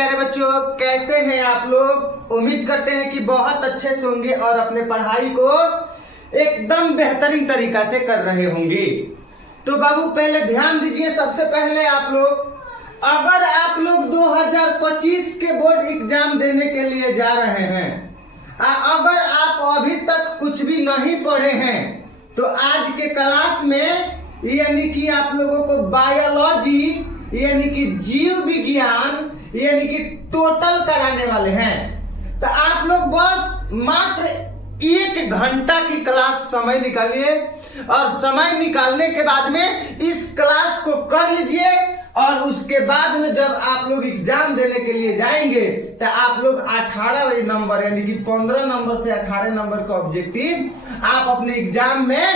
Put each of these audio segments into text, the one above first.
प्यारे बच्चों, कैसे हैं आप लोग। उम्मीद करते हैं कि बहुत अच्छे से होंगे और अपने पढ़ाई को एकदम बेहतरीन तरीका से कर रहे होंगे। तो बाबू पहले ध्यान दीजिए, सबसे पहले आप लोग अगर आप लोग 2025 के बोर्ड एग्जाम देने के लिए जा रहे हैं, अगर आप अभी तक कुछ भी नहीं पढ़े हैं तो आज के क्लास में यानी कि आप लोगों को बायोलॉजी यानी कि जीव विज्ञान यानी कि टोटल कराने वाले हैं। तो आप लोग बस मात्र 1 घंटा की क्लास समय निकालिए और समय निकालने के बाद में इस क्लास को कर लीजिए और उसके बाद में जब आप लोग एग्जाम देने के लिए जाएंगे तो आप लोग 18 नंबर यानी कि 15 नंबर से 18 नंबर का ऑब्जेक्टिव आप अपने एग्जाम में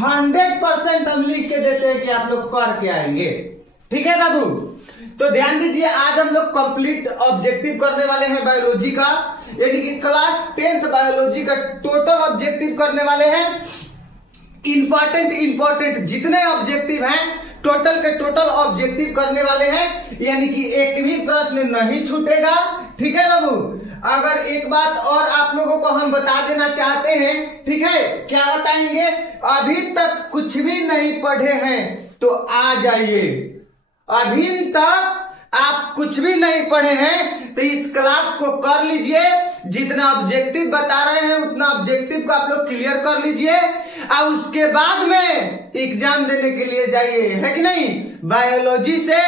100% हम लिख के देते हैं कि आप लोग करके आएंगे। ठीक है बाबू, तो ध्यान दीजिए, आज हम लोग कंप्लीट ऑब्जेक्टिव करने वाले हैं बायोलॉजी का, यानी कि क्लास 10th बायोलॉजी का टोटल ऑब्जेक्टिव करने वाले हैं। इंपॉर्टेंट जितने ऑब्जेक्टिव हैं टोटल के टोटल ऑब्जेक्टिव करने वाले हैं, यानी कि एक भी प्रश्न नहीं छूटेगा। ठीक है बाबू, अगर एक बात और आप लोगों को हम बता देना चाहते हैं, ठीक है, क्या बताएंगे, अभी तक कुछ भी नहीं पढ़े हैं तो आ जाइए। अभी तक आप कुछ भी नहीं पढ़े हैं तो इस क्लास को कर लीजिए, जितना ऑब्जेक्टिव बता रहे हैं उतना ऑब्जेक्टिव को आप लोग क्लियर कर लीजिए और उसके बाद में एग्जाम देने के लिए जाइए, है कि नहीं। बायोलॉजी से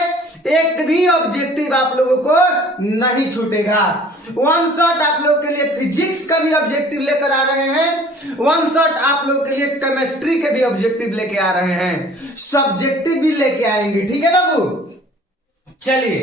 एक भी ऑब्जेक्टिव आप लोगों को नहीं छूटेगा। वन शॉट आप लोगों के लिए फिजिक्स का भी ऑब्जेक्टिव लेकर आ रहे हैं, वन शॉट आप लोगों के लिए केमिस्ट्री के भी ऑब्जेक्टिव लेके आ रहे हैं, सब्जेक्टिव भी लेके आएंगे। ठीक है बाबू, चलिए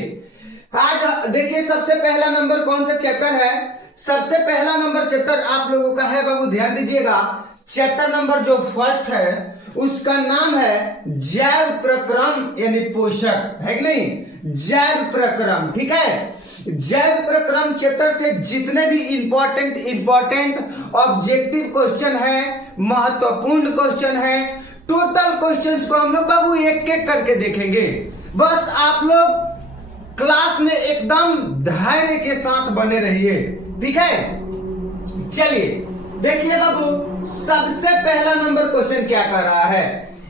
आज देखिए सबसे पहला नंबर कौन सा चैप्टर है। सबसे पहला नंबर चैप्टर आप लोगों का है बाबू, ध्यान दीजिएगा, चैप्टर नंबर जो फर्स्ट है उसका नाम है जैव प्रक्रम यानी पोषक, है कि नहीं, जैव प्रक्रम। ठीक है, जैव प्रक्रम चैप्टर से जितने भी इंपॉर्टेंट ऑब्जेक्टिव क्वेश्चन है, महत्वपूर्ण क्वेश्चन है, टोटल क्वेश्चंस को हम लोग बाबू एक एक करके देखेंगे। बस आप लोग क्लास में एकदम धैर्य के साथ बने रहिए। ठीक है, चलिए देखिए बाबू, सबसे पहला नंबर क्वेश्चन क्या कर रहा है,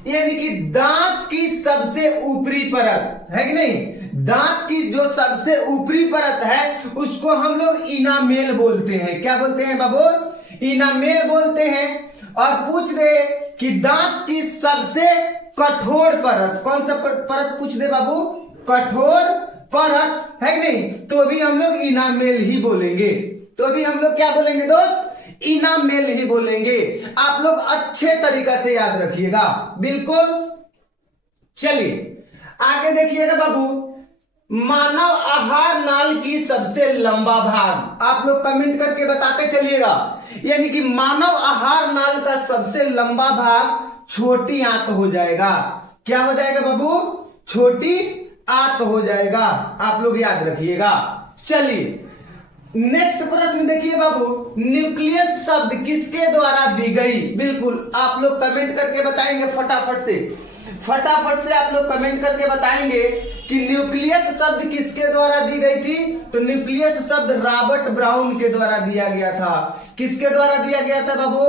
यानी कि दांत की सबसे ऊपरी परत, है कि नहीं, दांत की जो सबसे ऊपरी परत है उसको हम लोग इनामेल बोलते हैं। क्या बोलते हैं बाबू, इनामेल बोलते हैं। और पूछ दे कि दांत की सबसे कठोर परत, कौन सा परत पूछ दे बाबू, कठोर परत, है कि नहीं, तो भी हम लोग इनामेल ही बोलेंगे। तो भी हम लोग क्या बोलेंगे दोस्त, इनामेल ही बोलेंगे। आप लोग अच्छे तरीका से याद रखिएगा, बिल्कुल। चलिए आगे देखिएगा बाबू, मानव आहार नाल की सबसे लंबा भाग, आप लोग कमेंट करके बताते चलिएगा, यानी कि मानव आहार नाल का सबसे लंबा भाग छोटी आंत हो जाएगा। क्या हो जाएगा बाबू, छोटी आंत हो जाएगा, आप लोग याद रखिएगा। चलिए नेक्स्ट प्रश्न देखिए बाबू, न्यूक्लियस शब्द किसके द्वारा दी गई। बिल्कुल आप लोग कमेंट करके बताएंगे, फटाफट से आप लोग कमेंट करके बताएंगे कि न्यूक्लियस शब्द किसके द्वारा दी गई थी। तो न्यूक्लियस शब्द रॉबर्ट ब्राउन के द्वारा दिया गया था। किसके द्वारा दिया गया था बाबू,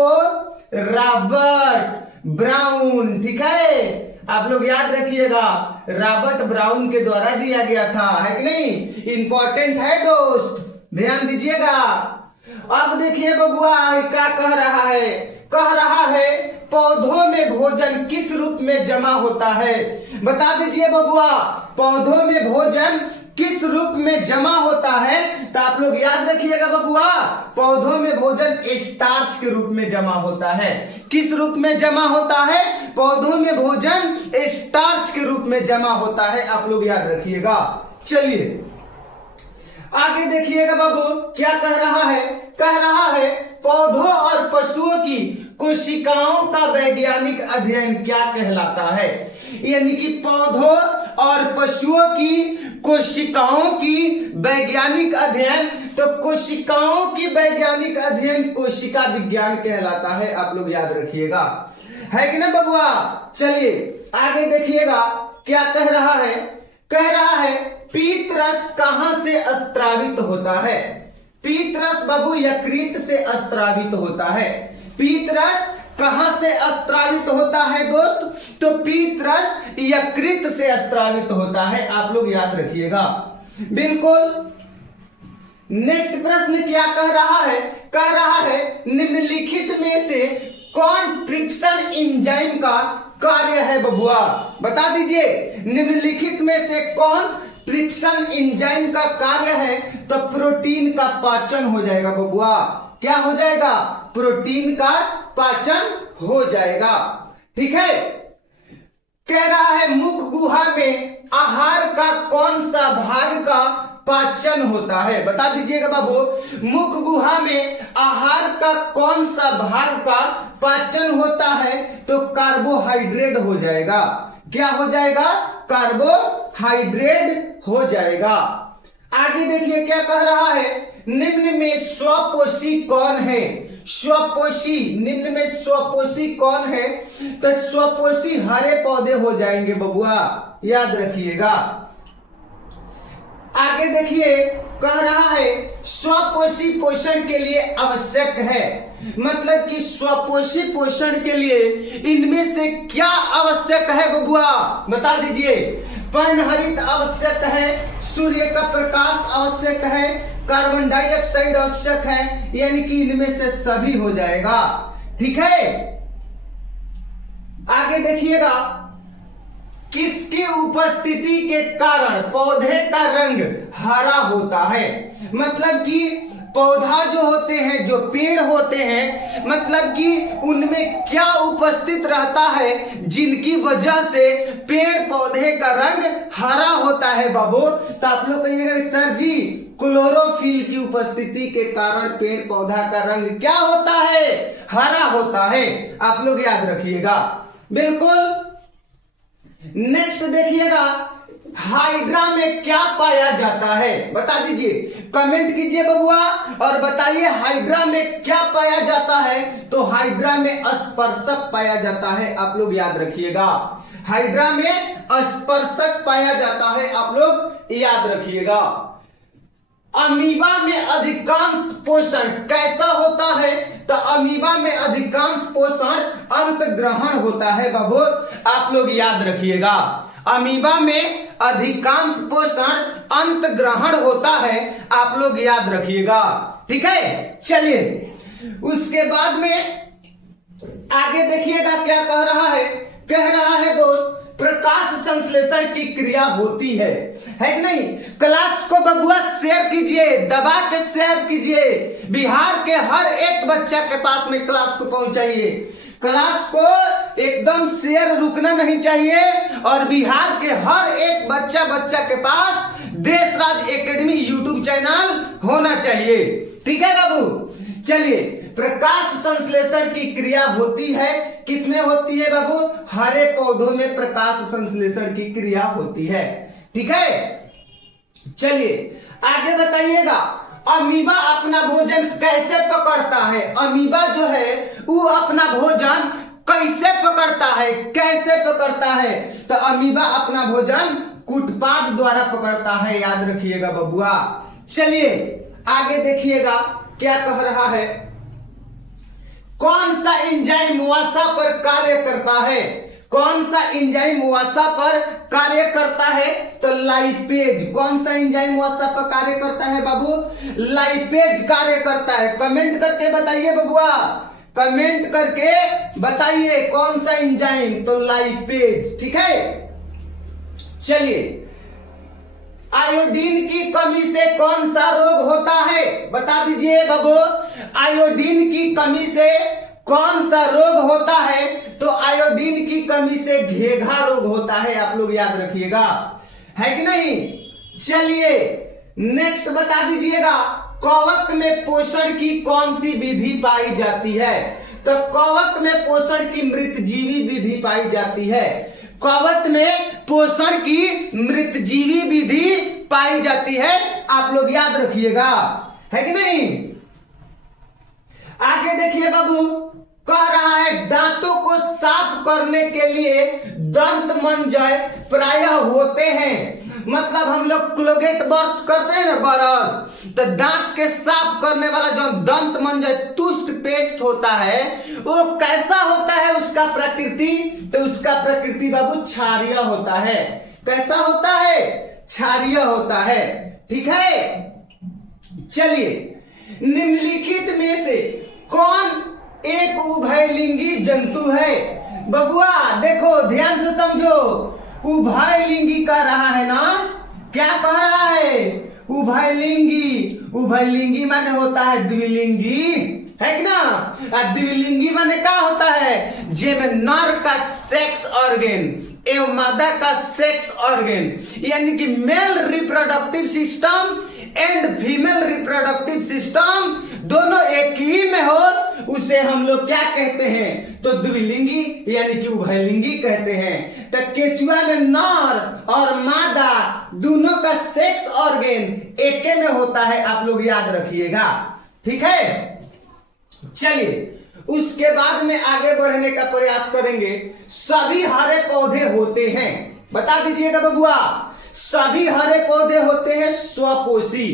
रॉबर्ट ब्राउन। ठीक है, आप लोग याद रखिएगा, रॉबर्ट ब्राउन के द्वारा दिया गया था, है कि नहीं, इंपॉर्टेंट है दोस्त, ध्यान दीजिएगा। अब देखिए बबुआ क्या कह रहा है, पौधों में भोजन किस रूप में जमा होता है। बता दीजिए बबुआ, पौधों में भोजन किस रूप में जमा होता है। तो आप लोग याद रखिएगा बबुआ, पौधों में भोजन स्टार्च के रूप में जमा होता है। किस रूप में जमा होता है, पौधों में भोजन स्टार्च के रूप में जमा होता है, आप लोग याद रखिएगा। चलिए आगे देखिएगा बाबू, क्या कह रहा है, पौधों और पशुओं की कोशिकाओं का वैज्ञानिक अध्ययन क्या कहलाता है। यानी कि पौधों और पशुओं की कोशिकाओं की वैज्ञानिक अध्ययन, तो कोशिकाओं की वैज्ञानिक अध्ययन कोशिका विज्ञान कहलाता है, आप लोग याद रखिएगा, है कि ना बबुआ। चलिए आगे देखिएगा क्या कह रहा है, पीत रस कहां से स्त्रावित होता है? पीत रस बाबू यकृत से स्त्रावित होता है। पीत रस कहां से स्त्रावित होता है दोस्त? तो पीत रस यकृत से स्त्रावित होता है, आप लोग याद रखिएगा। बिल्कुल। नेक्स्ट प्रश्न क्या कह रहा है? कह रहा है निम्नलिखित में से कौन ट्रिप्सिन एंजाइम का कार्य है बबुआ? बता दीजिए, निम्नलिखित में से कौन ट्रिप्सिन एंजाइम का कार्य है? तो प्रोटीन का पाचन हो जाएगा बबुआ। क्या हो जाएगा? प्रोटीन का पाचन हो जाएगा। ठीक है। कह रहा है मुख गुहा में आहार का कौन सा भाग का पाचन होता है? बता दीजिएगा बाबू, मुख गुहा में आहार का कौन सा भाग का पाचन होता है? तो कार्बोहाइड्रेट हो जाएगा। क्या हो जाएगा? कार्बोहाइड्रेट हो जाएगा। आगे देखिए क्या कह रहा है, निम्न में स्वपोषी कौन है? स्वपोषी, निम्न में स्वपोषी कौन है? तो स्वपोषी हरे पौधे हो जाएंगे बबुआ, याद रखिएगा। आगे देखिए कह रहा है स्वपोषी पोषण के लिए आवश्यक है, मतलब कि स्वपोषी पोषण के लिए इनमें से क्या आवश्यक है बबुआ? बता दीजिए। पर्णहरित आवश्यक है, सूर्य का प्रकाश आवश्यक है, कार्बन डाइऑक्साइड आवश्यक है, यानी कि इनमें से सभी हो जाएगा। ठीक है। आगे देखिएगा, किसकी उपस्थिति के कारण पौधे का रंग हरा होता है? मतलब कि पौधा जो होते हैं, जो पेड़ होते हैं, मतलब कि उनमें क्या उपस्थित रहता है जिनकी वजह से पेड़ पौधे का रंग हरा होता है बाबू? तो आप लोग कहिएगा सर जी, क्लोरोफिल की उपस्थिति के कारण पेड़ पौधा का रंग क्या होता है? हरा होता है। आप लोग याद रखिएगा। बिल्कुल। नेक्स्ट देखिएगा, हाइड्रा में क्या पाया जाता है? बता दीजिए, कमेंट कीजिए बबुआ और बताइए हाइड्रा में क्या पाया जाता है? तो हाइड्रा में स्पर्शक पाया जाता है, आप लोग याद रखिएगा। हाइड्रा में स्पर्शक पाया जाता है, आप लोग याद रखिएगा। अमीबा में अधिकांश पोषण कैसा होता है? तो अमीबा में अधिकांश पोषण अंतग्रहण होता है बाबू, आप लोग याद रखिएगा। अमीबा में अधिकांश पोषण अंतग्रहण होता है, आप लोग याद रखिएगा। ठीक है। चलिए उसके बाद में आगे देखिएगा क्या कह रहा है। कह रहा है दोस्त, प्रकाश संश्लेषण की क्रिया होती है कि नहीं? क्लास को बबुआ शेयर कीजिए, दबा के शेयर कीजिए। बिहार के हर एक बच्चा के पास में क्लास को पहुंचाइए। क्लास को एकदम शेयर रुकना नहीं चाहिए और बिहार के हर एक बच्चा के पास देश राज एकेडमी यूट्यूब चैनल होना चाहिए। ठीक है बाबू। चलिए, प्रकाश संश्लेषण की क्रिया होती है, किसमें होती है बाबू? हरे पौधों में प्रकाश संश्लेषण की क्रिया होती है। ठीक है। चलिए आगे बताइएगा, अमीबा अपना भोजन कैसे पकड़ता है? अमीबा जो है वो अपना भोजन कैसे पकड़ता है? कैसे पकड़ता है? तो अमीबा अपना भोजन कूटपाद द्वारा पकड़ता है, याद रखिएगा बबुआ। चलिए आगे देखिएगा क्या कह रहा है, कौन सा एंजाइम वसा पर कार्य करता है? कौन सा एंजाइम वसा पर कार्य करता है? तो लाइपेज। कौन सा एंजाइम वसा पर कार्य करता है बाबू? लाइपेज कार्य करता है। कमेंट करके बताइए बबुआ, कमेंट करके बताइए कौन सा एंजाइम? तो लाइपेज। ठीक है। चलिए, आयोडीन की कमी से कौन सा रोग होता है? बता दीजिए बाबू, आयोडीन की कमी से कौन सा रोग होता है? तो आयोडीन की कमी से घेघा रोग होता है, आप लोग याद रखिएगा, है कि नहीं? चलिए नेक्स्ट बता दीजिएगा, कवक में पोषण की कौन सी विधि पाई जाती है? तो कवक में पोषण की मृतजीवी विधि पाई जाती है। कवक में पोषण की मृतजीवी विधि पाई जाती है, आप लोग याद रखिएगा, है कि नहीं? आगे देखिए बाबू, कह रहा है दांतों को साफ करने के लिए दंत मंजन प्रायः होते हैं। मतलब हम लोग कोलगेट ब्रश करते हैं ना ब्रश, तो दांत के साफ करने वाला जो दंत मंजन टूथ पेस्ट होता है वो कैसा होता है उसका प्रकृति, तो उसका प्रकृति बाबू क्षारीय होता है। कैसा होता है? क्षारीय होता है। ठीक है, चलिए निम्नलिखित में से कौन एक उभयलिंगी जंतु है? बबुआ देखो ध्यान से समझो, उभयलिंगी कह रहा है ना, क्या कह रहा है? उभयलिंगी। उभयलिंगी माने होता है द्विलिंगी, है कि ना? द्विलिंगी माने क्या होता है? जेमें नर का सेक्स ऑर्गन एवं मादा का सेक्स ऑर्गन, यानी कि male reproductive system and female reproductive system दोनों एक ही में हो, उसे हम लोग क्या कहते हैं? तो द्विलिंगी यानी कि उभयलिंगी कहते हैं। तो केचुआ में नर और मादा दोनों का सेक्स ऑर्गन एक में होता है, आप लोग याद रखिएगा। ठीक है, चलिए उसके बाद में आगे बढ़ने का प्रयास करेंगे। सभी हरे पौधे होते हैं, बता दीजिएगा बबुआ। सभी हरे पौधे होते हैं स्वपोषी।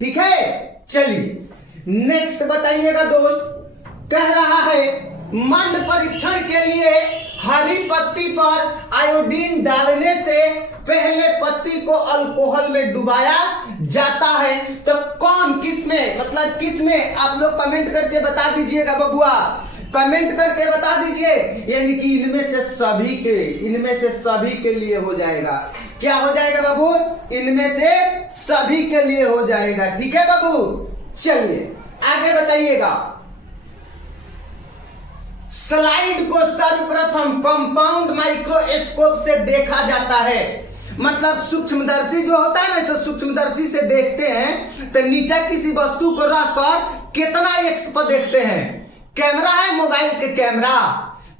ठीक है, चलिए नेक्स्ट बताइएगा दोस्त। कह रहा है मंड परीक्षण के लिए हरी पत्ती पर आयोडीन डालने से पहले पत्ती को अल्कोहल में डुबाया जाता है, तो कौन किस में, मतलब किस में? आप लोग कमेंट करके बता दीजिएगा बबुआ, कमेंट करके बता दीजिए। यानी कि इनमें से सभी के लिए हो जाएगा। क्या हो जाएगा बाबू? इनमें से सभी के लिए हो जाएगा। ठीक है बाबू, चलिए आगे बताइएगा। स्लाइड को सर्वप्रथम कंपाउंड माइक्रोस्कोप से देखा जाता है। मतलब सूक्ष्मदर्शी जो होता है ना, तो सूक्ष्मदर्शी से देखते हैं तो नीचे किसी वस्तु को रखकर कितना एक्स पर देखते हैं। कैमरा है, मोबाइल के कैमरा,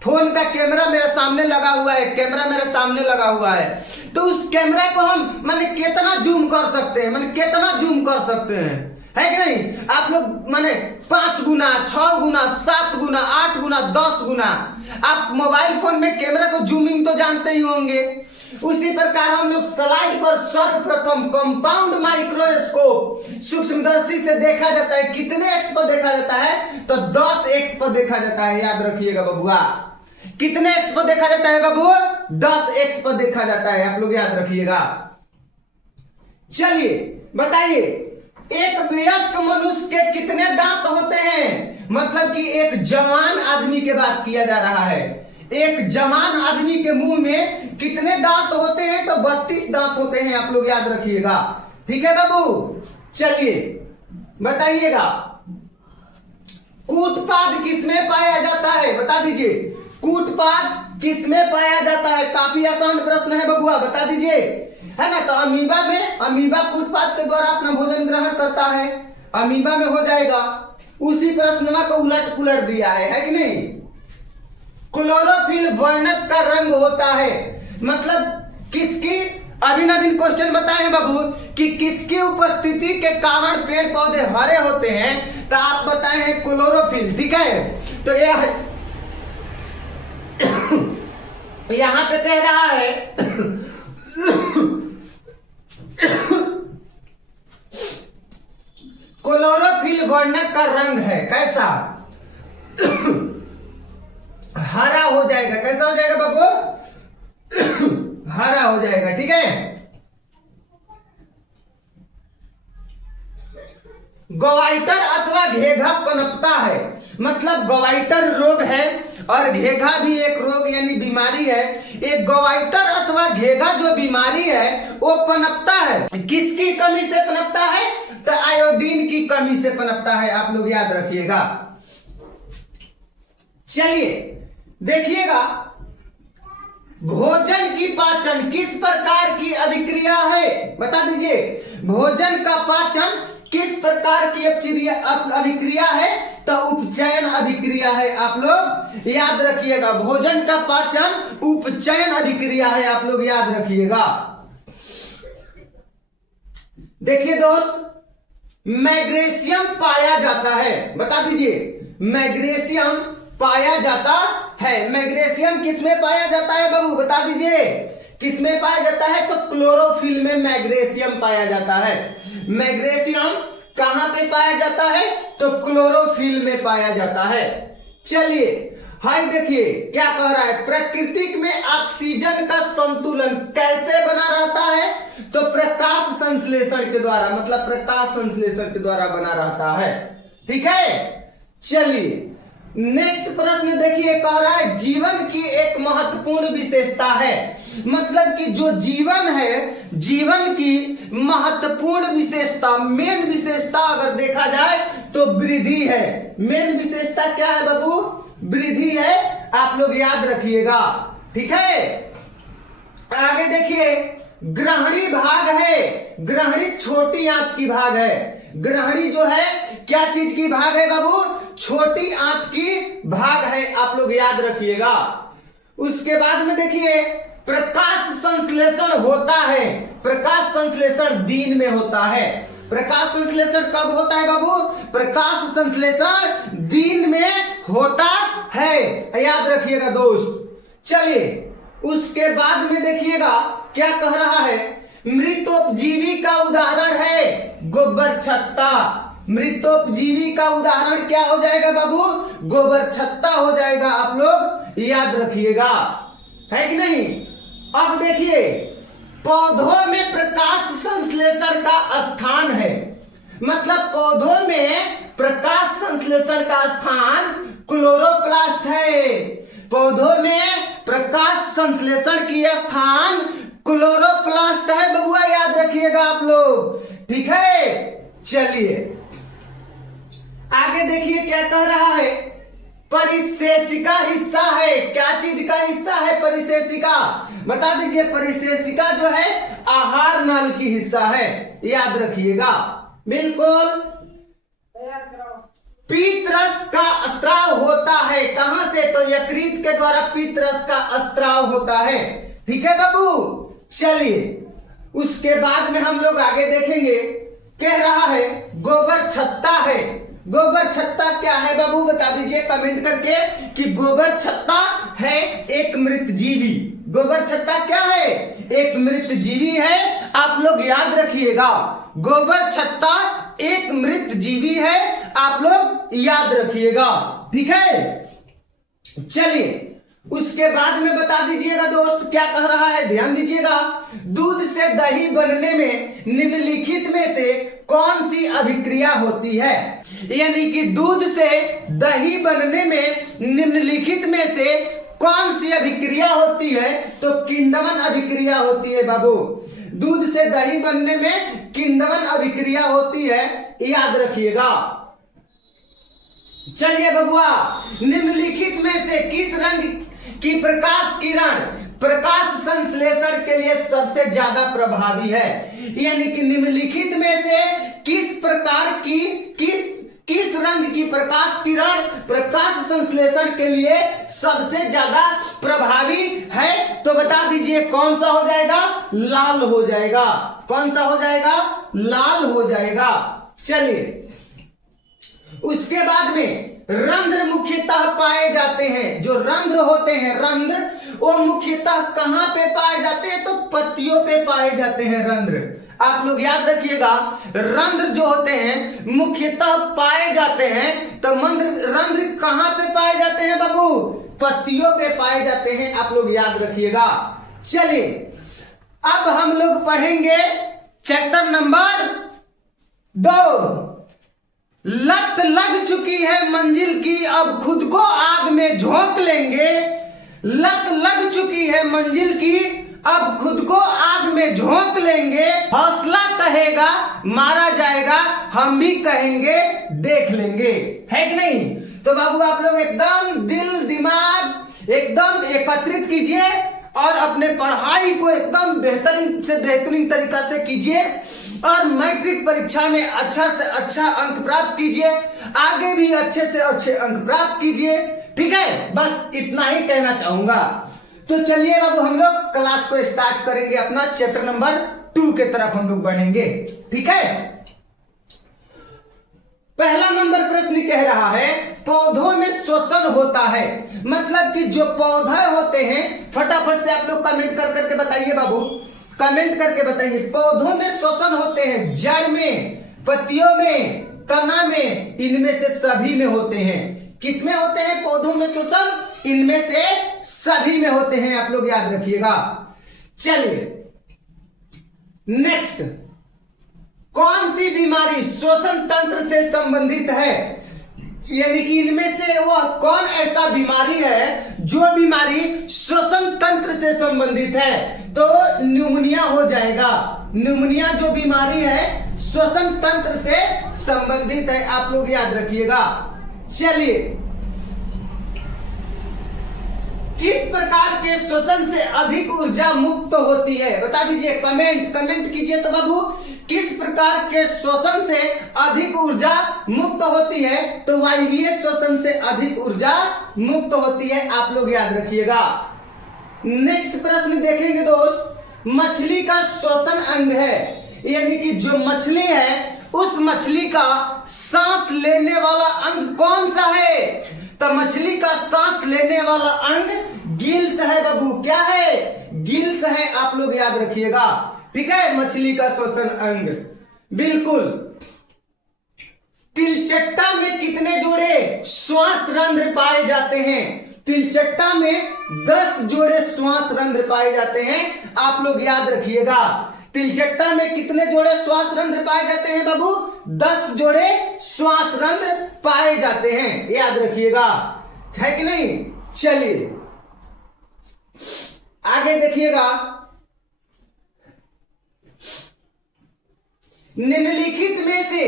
फोन का कैमरा मेरे सामने लगा हुआ है, कैमरा मेरे सामने लगा हुआ है, तो उस कैमरा को हम माने कितना जूम कर सकते हैं, माने कितना जूम कर सकते हैं, है कि नहीं? आप लोग माने 5 गुना, 6 गुना, 7 गुना, 8 गुना, 10 गुना। आप मोबाइल फोन में कैमरा को जूमिंग तो जानते ही होंगे। उसी प्रकार हम लोग स्लाइड पर सर्वप्रथम कंपाउंड माइक्रोस्कोप सूक्ष्मदर्शी से देखा जाता है। कितने एक्स पर देखा जाता है? तो 10 एक्स पर देखा जाता है, याद रखिएगा बबुआ। कितने एक्स पर देखा जाता है बाबू? 10 एक्स पर देखा जाता है, आप लोग याद रखिएगा। चलिए बताइए, एक वयस्क मनुष्य के कितने दांत होते हैं? मतलब कि एक जवान आदमी की बात किया जा रहा है। एक जवान आदमी के मुंह में कितने दांत होते हैं? तो 32 दांत होते हैं, आप लोग याद रखिएगा। ठीक है बाबू, चलिए बताइएगा। कूटपाद किसमें पाया जाता है? बता दीजिए, कूटपाद किसमें पाया जाता है? काफी आसान प्रश्न है बबुआ, बता दीजिए, है ना? तो अमीबा में, अमीबा कूटपाद के द्वारा अपना भोजन ग्रहण करता है, अमीबा में हो जाएगा। उसी प्रश्न को उलट पुलट दिया है कि नहीं? क्लोरोफिल वर्णक का रंग होता है, मतलब किसकी? अभी नवीन क्वेश्चन बताए हैं बाबू कि किसकी उपस्थिति के कारण पेड़ पौधे हरे होते हैं, तो आप बताए हैं क्लोरोफिल। ठीक है, तो यहां पे कह रहा है क्लोरोफिल वर्णक का रंग है कैसा? हरा हो जाएगा। कैसा हो जाएगा बाबू? हरा हो जाएगा। ठीक है, गवाइटर अथवा घेघा पनपता है, मतलब गवाइटर रोग है और घेघा भी एक रोग यानी बीमारी है। एक गवाइटर अथवा घेघा जो बीमारी है वो पनपता है। किसकी कमी से पनपता है? तो आयोडीन की कमी से पनपता है, आप लोग याद रखिएगा। चलिए देखिएगा, भोजन की पाचन किस प्रकार की अभिक्रिया है? बता दीजिए, भोजन का पाचन किस प्रकार की अभिक्रिया है? तो उपचयन अभिक्रिया है, आप लोग याद रखिएगा। भोजन का पाचन उपचयन अभिक्रिया है, आप लोग याद रखिएगा। देखिए दोस्त, मैग्नीशियम पाया जाता है, बता दीजिए, मैग्नीशियम पाया जाता है। मैग्नीशियम किसमें पाया जाता है बाबू? बता दीजिए, किसमें पाया जाता है? तो क्लोरोफिल में मैग्नीशियम पाया जाता है। मैग्नीशियम कहां पे पाया जाता है? तो क्लोरोफिल में पाया जाता है। चलिए हाय देखिए क्या कह रहा है, प्राकृतिक में ऑक्सीजन का संतुलन कैसे बना रहता है? तो प्रकाश संश्लेषण के द्वारा, मतलब प्रकाश संश्लेषण के द्वारा बना रहता है। ठीक है, चलिए नेक्स्ट प्रश्न देखिए, कह रहा है जीवन की एक महत्वपूर्ण विशेषता है, मतलब कि जो जीवन है, जीवन की महत्वपूर्ण विशेषता, मेन विशेषता अगर देखा जाए तो वृद्धि है। मेन विशेषता क्या है बाबू? वृद्धि है, आप लोग याद रखिएगा। ठीक है, आगे देखिए, ग्रहणी भाग है, ग्रहणी छोटी आंत की भाग है। ग्रहणी जो है क्या चीज की भाग है बाबू? छोटी आंत की भाग है, आप लोग याद रखिएगा। उसके बाद में देखिए, प्रकाश संश्लेषण होता है, प्रकाश संश्लेषण दिन में होता है। प्रकाश संश्लेषण कब होता है बाबू? प्रकाश संश्लेषण दिन में होता है, याद रखिएगा दोस्त। चलिए उसके बाद में देखिएगा क्या कह रहा है, मृतोपजीवी का उदाहरण है गोबर छत्ता। मृतोपजीवी का उदाहरण क्या हो जाएगा बाबू? गोबर छत्ता हो जाएगा, आप लोग याद रखिएगा, है कि नहीं। अब देखिए, पौधों में प्रकाश संश्लेषण का स्थान है, मतलब पौधों में प्रकाश संश्लेषण का स्थान क्लोरोप्लास्ट है। पौधों में प्रकाश संश्लेषण की स्थान क्लोरोप्लास्ट है बबुआ, याद रखिएगा आप लोग। ठीक है, चलिए आगे देखिए क्या कह रहा है, परिशेषिका हिस्सा है। क्या चीज का हिस्सा है परिशेषिका? बता दीजिए। परिशेषिका जो है आहार नल की हिस्सा है, याद रखिएगा बिल्कुल। पीतरस का स्त्राव होता है, कहां से? तो यकृत के द्वारा पीतरस का स्त्राव होता है। ठीक है बाबू, चलिए उसके बाद में हम लोग आगे देखेंगे। कह रहा है गोबर छत्ता है। गोबर छत्ता क्या है बाबू? बता दीजिए कमेंट करके कि गोबर छत्ता है एक मृत जीवी। गोबर छत्ता क्या है? एक मृत जीवी है, आप लोग याद रखिएगा। गोबर छत्ता एक मृत जीवी है, आप लोग याद रखिएगा। ठीक है, चलिए उसके बाद में बता दीजिएगा दोस्त क्या कह रहा है, ध्यान दीजिएगा। दूध से दही बनने में निम्नलिखित में से कौन सी अभिक्रिया होती है? यानी कि दूध से दही बनने में निम्नलिखित में से कौन सी अभिक्रिया होती है? तो किण्वन अभिक्रिया होती है बाबू। दूध से दही बनने में किण्वन अभिक्रिया होती है, याद रखिएगा। चलिए बबुआ, निम्नलिखित में से किस रंग की प्रकाश किरण प्रकाश संश्लेषण के लिए सबसे ज्यादा प्रभावी है? यानी कि निम्नलिखित में से किस प्रकार की किस रंग की प्रकाश किरण प्रकाश संश्लेषण के लिए सबसे ज्यादा प्रभावी है? तो बता दीजिए कौन सा हो जाएगा? लाल हो जाएगा। कौन सा हो जाएगा? लाल हो जाएगा। चलिए उसके बाद में रंध्र मुख्यतः पाए जाते हैं। जो रंध्र होते हैं, रंध्र वो मुख्यतः कहां पे पाए जाते हैं? तो पत्तियों पे पाए जाते हैं रंध्र। आप लोग याद रखिएगा, रंध्र जो होते हैं मुख्यतः पाए जाते हैं। तो रंध्र कहां पे पाए जाते हैं बाबू? पत्तियों पे पाए जाते हैं, आप लोग याद रखिएगा। चलिए अब हम लोग पढ़ेंगे चैप्टर नंबर 2। लत लग चुकी है मंजिल की, अब खुद को आग में झोंक लेंगे। लत लग चुकी है मंजिल की, अब खुद को आग में झोंक लेंगे। हौसला कहेगा मारा जाएगा, हम भी कहेंगे देख लेंगे, है कि नहीं? तो बाबू आप लोग एकदम दिल दिमाग एकदम एकत्रित कीजिए और अपने पढ़ाई को एकदम बेहतरीन से बेहतरीन तरीका से कीजिए और मैट्रिक परीक्षा में अच्छा से अच्छा अंक प्राप्त कीजिए, आगे भी अच्छे से अच्छे अंक प्राप्त कीजिए। ठीक है, बस इतना ही कहना चाहूंगा। तो चलिए बाबू हम लोग क्लास को स्टार्ट करेंगे, अपना चैप्टर नंबर 2 के तरफ हम लोग बढ़ेंगे। ठीक है, पहला नंबर प्रश्न कह रहा है पौधों में श्वसन होता है, मतलब कि जो पौधे होते हैं, फटाफट से आप लोग कमेंट कर करके बताइए बाबू, कमेंट करके बताइए। पौधों में श्वसन होते हैं, जड़ में, पत्तियों में, तना में, इनमें से सभी में होते हैं। किसमें होते हैं पौधों में श्वसन? इनमें से सभी में होते हैं, आप लोग याद रखिएगा। चलिए नेक्स्ट, कौन सी बीमारी श्वसन तंत्र से संबंधित है? यानी कि इनमें से वह कौन ऐसा बीमारी है जो बीमारी श्वसन तंत्र से संबंधित है? तो न्यूमोनिया हो जाएगा। न्यूमोनिया जो बीमारी है श्वसन तंत्र से संबंधित है, आप लोग याद रखिएगा। चलिए, किस प्रकार के श्वसन से अधिक ऊर्जा मुक्त होती है? बता दीजिए, कमेंट कीजिए तो बाबू, किस प्रकार के श्वसन से अधिक ऊर्जा मुक्त होती है? तो वायवीय श्वसन से अधिक ऊर्जा मुक्त होती है, आप लोग याद रखिएगा। नेक्स्ट प्रश्न देखेंगे दोस्त, मछली का श्वसन अंग है, यानी कि जो मछली है उस मछली का सांस लेने वाला अंग कौन सा है? तो मछली का सांस लेने वाला अंग गिल्स है बाबू। क्या है? गिल्स है, आप लोग याद रखिएगा। ठीक है, मछली का श्वसन अंग, बिल्कुल। तिलचट्टा में कितने जोड़े श्वास रंध्र पाए जाते हैं? तिलचट्टा में 10 जोड़े श्वास रंध्र पाए जाते हैं, आप लोग याद रखिएगा। तिलचट्टा में कितने जोड़े श्वास रंध्र पाए जाते हैं बाबू? 10 जोड़े श्वास रंध्र पाए जाते हैं, याद रखिएगा, है कि नहीं? चलिए आगे देखिएगा, निम्नलिखित में से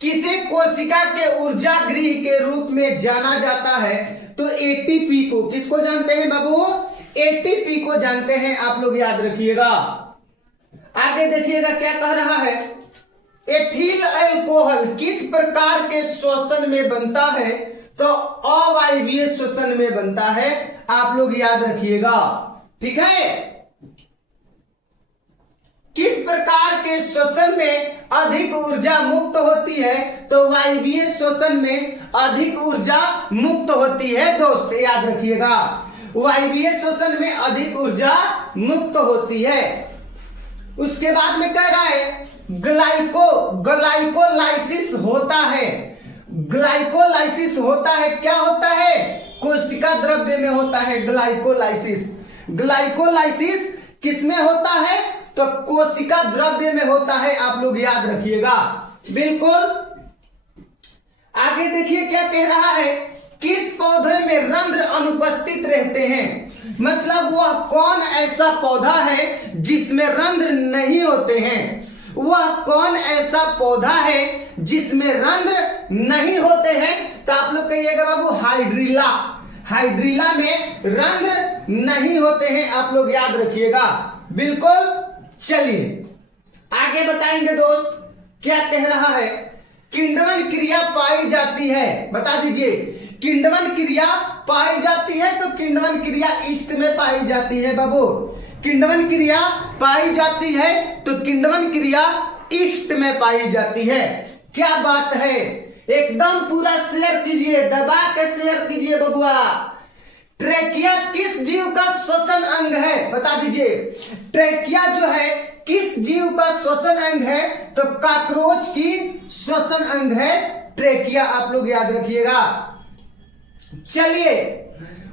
किसे कोशिका के ऊर्जा गृह के रूप में जाना जाता है? तो एटीपी को। किसको जानते हैं बाबू? एटीपी को जानते हैं, आप लोग याद रखिएगा। आगे देखिएगा क्या कह रहा है, एथिल अल्कोहल किस प्रकार के श्वसन में बनता है? तो अवायवीय श्वसन में बनता है, आप लोग याद रखिएगा। ठीक है, किस प्रकार के श्वसन में अधिक ऊर्जा मुक्त होती है? तो वायवीय श्वसन में अधिक ऊर्जा मुक्त होती है दोस्त, याद रखिएगा। वायवीय श्वसन में अधिक ऊर्जा मुक्त होती है। उसके बाद में कह रहा है ग्लाइकोलाइसिस होता है। ग्लाइकोलाइसिस होता है, क्या होता है? कोशिका द्रव्य में होता है ग्लाइकोलाइसिस। ग्लाइकोलाइसिस किसमें होता है? तो कोशिका द्रव्य में होता है, आप लोग याद रखिएगा, बिल्कुल। आगे देखिए क्या कह रहा है, किस पौधे में रंध्र अनुपस्थित रहते हैं? मतलब वह कौन ऐसा पौधा है जिसमें रंध्र नहीं होते हैं? वह कौन ऐसा पौधा है जिसमें रंध्र नहीं होते हैं? तो आप लोग कहिएगा बाबू हाइड्रिला। हाइड्रिला में रंध्र नहीं होते हैं, आप लोग याद रखिएगा, बिल्कुल। चलिए आगे बताएंगे दोस्त, क्या कह रहा है, किण्वन क्रिया पाई जाती है। बता दीजिए, किण्वन क्रिया पाई जाती है तो किण्वन क्रिया ईस्ट में पाई जाती है बाबू। किण्वन क्रिया पाई जाती है तो किण्वन क्रिया ईस्ट में पाई जाती है। क्या बात है, एकदम पूरा शेयर कीजिए, दबा के शेयर कीजिए बबुआ। ट्रेकिया किस जीव का श्वसन अंग है? बता दीजिए, ट्रेकिया जो है किस जीव का श्वसन अंग है? तो कॉकरोच की श्वसन अंग है ट्रेकिया, आप लोग याद रखिएगा। चलिए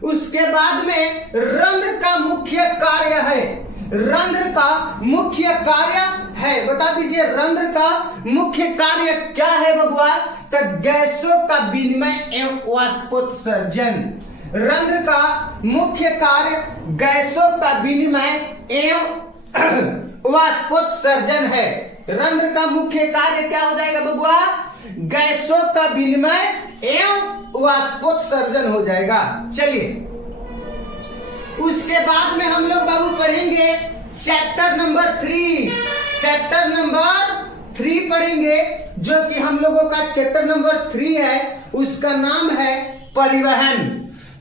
उसके बाद में रंध्र का मुख्य कार्य है। रंध्र का मुख्य कार्य है, बता दीजिए रंध्र का मुख्य कार्य क्या है बबुआ? तो गैसों का विनिमय एवं वाष्पोत्सर्जन। रंध्र का मुख्य कार्य गैसों का विनिमय एवं वाष्पोत्सर्जन है। रंध्र का मुख्य कार्य क्या हो जाएगा बबुआ? गैसों का विनिमय एवं वाष्पोत्सर्जन हो जाएगा। चलिए उसके बाद में हम लोग बाबू पढ़ेंगे चैप्टर नंबर 3। चैप्टर नंबर 3 पढ़ेंगे, जो कि हम लोगों का चैप्टर नंबर 3 है, उसका नाम है परिवहन।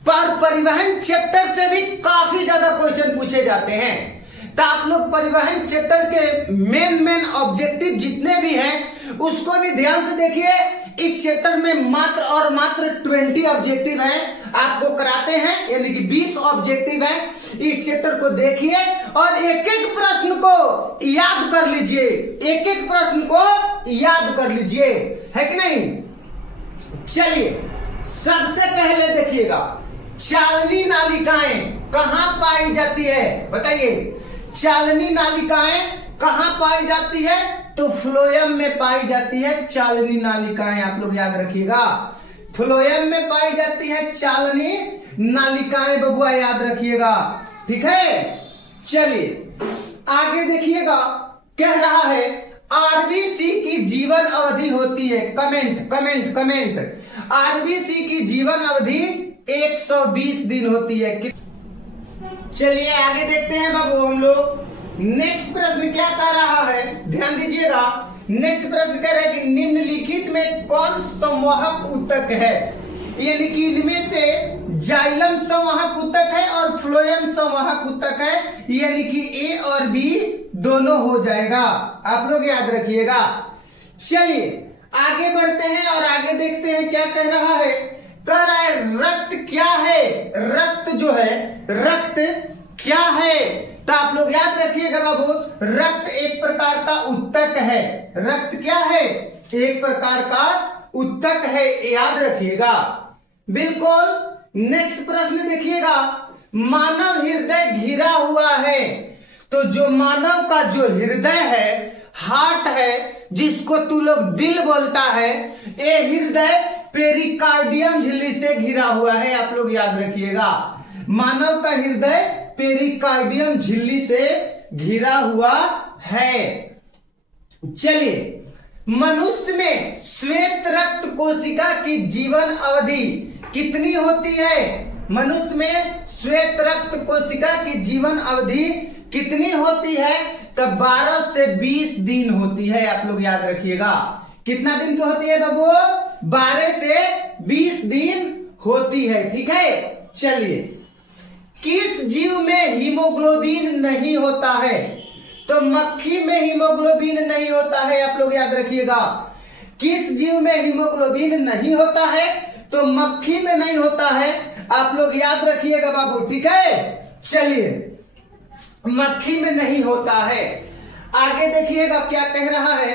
पर परिवहन चैप्टर से भी काफी ज्यादा क्वेश्चन पूछे जाते हैं। तो आप लोग परिवहन चैप्टर के मेन ऑब्जेक्टिव जितने भी हैं उसको भी ध्यान से देखिए। इस चैप्टर में मात्र और मात्र 20 ऑब्जेक्टिव है आपको कराते हैं, यानी कि 20 ऑब्जेक्टिव है। इस चैप्टर को देखिए और एक एक प्रश्न को याद कर लीजिए, एक एक प्रश्न को याद कर लीजिए, है कि नहीं। चलिए सबसे पहले देखिएगा, चालनी नालिकाएं कहां पाई जाती है, बताइए। चालनी नालिकाएं कहां पाई जाती है, तो फ्लोएम में पाई जाती है चालनी नालिकाएं। आप लोग याद रखिएगा, फ्लोएम में पाई जाती है चालनी नालिकाएं, बबुआ याद रखिएगा, ठीक है। चलिए आगे देखिएगा, कह रहा है आरबीसी की जीवन अवधि होती है, कमेंट, आरबीसी की जीवन अवधि 120 दिन होती है। चलिए आगे देखते हैं बाबू हम लोग। नेक्स्ट प्रश्न क्या कह रहा है, ध्यान दीजिएगा। नेक्स्ट प्रश्न कह रहा है कि निम्नलिखित में कौन संवाहक ऊतक है, यानी कि इनमें से जाइलम संवाहक ऊतक है और फ्लोएम संवाहक ऊतक है, यानी कि ए और बी दोनों हो जाएगा, आप लोग याद रखिएगा। चलिए आगे बढ़ते हैं और आगे देखते हैं क्या कह रहा है। कह रहा है रक्त क्या है, रक्त जो है, रक्त क्या है, तो आप लोग याद रखिएगा बाबू, रक्त एक प्रकार का ऊतक है। रक्त क्या है, एक प्रकार का ऊतक है, याद रखिएगा बिल्कुल। नेक्स्ट प्रश्न देखिएगा, मानव हृदय घिरा हुआ है, तो जो मानव का जो हृदय है, हार्ट है, जिसको तू लोग दिल बोलता है, ये हृदय पेरिकार्डियम झिल्ली से घिरा हुआ है, आप लोग याद रखिएगा। मानव का हृदय पेरिकार्डियम झिल्ली से घिरा हुआ है। चलिए, मनुष्य में श्वेत रक्त कोशिका की जीवन अवधि कितनी होती है, मनुष्य में श्वेत रक्त कोशिका की जीवन अवधि कितनी होती है, तो 12 से 20 दिन होती है, आप लोग याद रखिएगा। कितना दिन की होती है बाबू, 12 से 20 दिन होती है, ठीक है। चलिए, किस जीव में हीमोग्लोबिन नहीं होता है, तो मक्खी में हीमोग्लोबिन नहीं होता है, आप लोग याद रखिएगा। किस जीव में हीमोग्लोबिन नहीं होता है, तो मक्खी में नहीं होता है, आप लोग याद रखिएगा बाबू, ठीक है। चलिए, मक्खी में नहीं होता है। आगे देखिएगा क्या कह रहा है।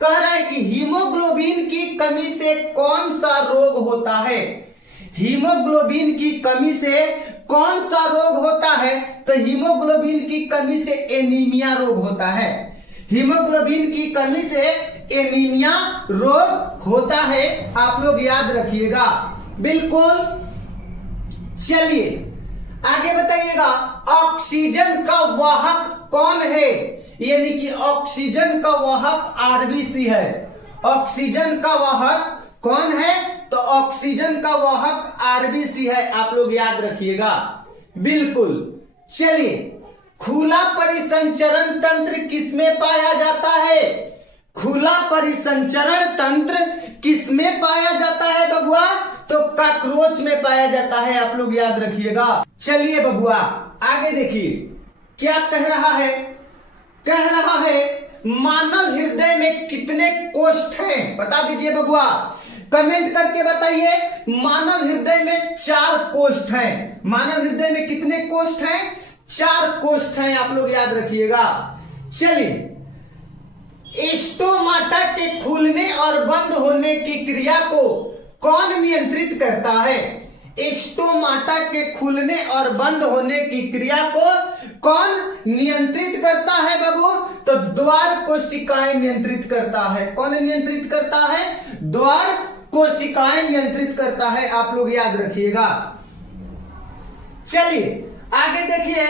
कह रहा है कि हीमोग्लोबिन की कमी से कौन सा रोग होता है, हीमोग्लोबिन की कमी से कौन सा रोग होता है, तो हीमोग्लोबिन की कमी से एनीमिया रोग होता है। हीमोग्लोबिन की कमी से एनीमिया रोग होता है, आप लोग याद रखिएगा बिल्कुल। चलिए आगे बताइएगा, ऑक्सीजन का वाहक कौन है, यानी कि ऑक्सीजन का वाहक आरबीसी है। ऑक्सीजन का वाहक कौन है, तो ऑक्सीजन का वाहक आरबीसी है, आप लोग याद रखिएगा बिल्कुल। चलिए, खुला परिसंचरण तंत्र किसमें पाया जाता है, खुला परिसंचरण तंत्र किसमें पाया जाता है बबुआ, तो कॉकरोच में पाया जाता है, आप लोग याद रखिएगा। चलिए बबुआ आगे देखिए क्या कह रहा है। कह रहा है मानव हृदय में कितने कोष्ठ हैं, बता दीजिए बबुआ, कमेंट करके बताइए। मानव हृदय में 4 कोष्ठ हैं। मानव हृदय में कितने कोष्ठ हैं, 4 कोष्ठ हैं, आप लोग याद रखिएगा। चलिए, स्टोमाटा के खुलने और बंद होने की क्रिया को कौन नियंत्रित करता है, स्टोमाटा के खुलने और बंद होने की क्रिया को कौन नियंत्रित करता है बाबू, तो द्वार कोशिकाएं नियंत्रित करता है। कौन नियंत्रित करता है, द्वार कोशिकाएं नियंत्रित करता है, आप लोग याद रखिएगा। चलिए आगे देखिए,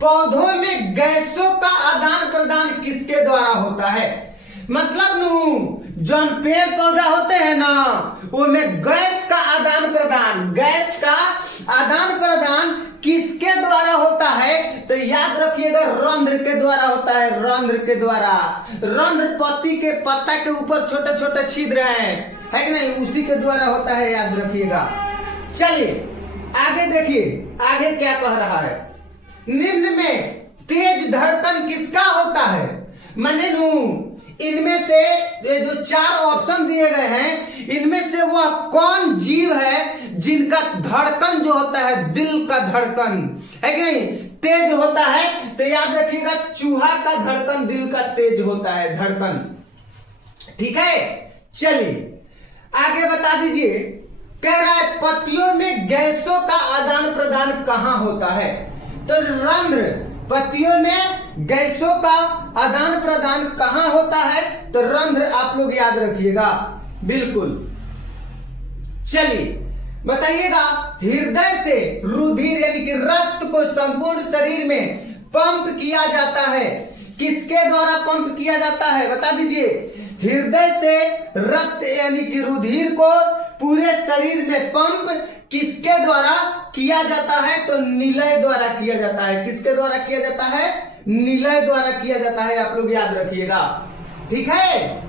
पौधों में गैसों का आदान प्रदान किसके द्वारा होता है, मतलब जो पेड़ पौधा होते हैं ना, वो में गैस का आदान प्रदान, गैस का आदान प्रदान किसके द्वारा होता है, तो याद रखिएगा रंध्र के द्वारा होता है, रंध्र के द्वारा। रंध्र पत्ती के पत्ता के ऊपर छोटे छोटे छिद्र हैं, है कि नहीं, उसी के द्वारा होता है, याद रखिएगा। चलिए आगे देखिए, आगे क्या कह रहा है। निम्न में तेज धड़कन किसका होता है? मैंने इनमें से ये जो 4 ऑप्शन दिए गए हैं, इनमें से वह कौन जीव है जिनका धड़कन जो होता है दिल का धड़कन है कि नहीं तेज होता है? तो याद रखिएगा, चूहा का धड़कन दिल का तेज होता है, धड़कन। ठीक है, चलिए आगे बता दीजिए। कह रहा है पत्तियों में गैसों का आदान प्रदान कहां होता है? तो रंध्र, पत्तियों में गैसों का आदान प्रदान कहां होता है? तो रंध्र आप लोग याद रखिएगा, बिल्कुल। चलिए बताइएगा, हृदय से रुधिर यानी कि रक्त को संपूर्ण शरीर में पंप किया जाता है, किसके द्वारा पंप किया जाता है? बता दीजिए। हृदय से रक्त यानी कि रुधिर को पूरे शरीर में पंप किसके द्वारा किया जाता है? तो निलय द्वारा किया जाता है। किसके द्वारा किया जाता है? निलय द्वारा किया जाता है, आप लोग याद रखिएगा। ठीक है,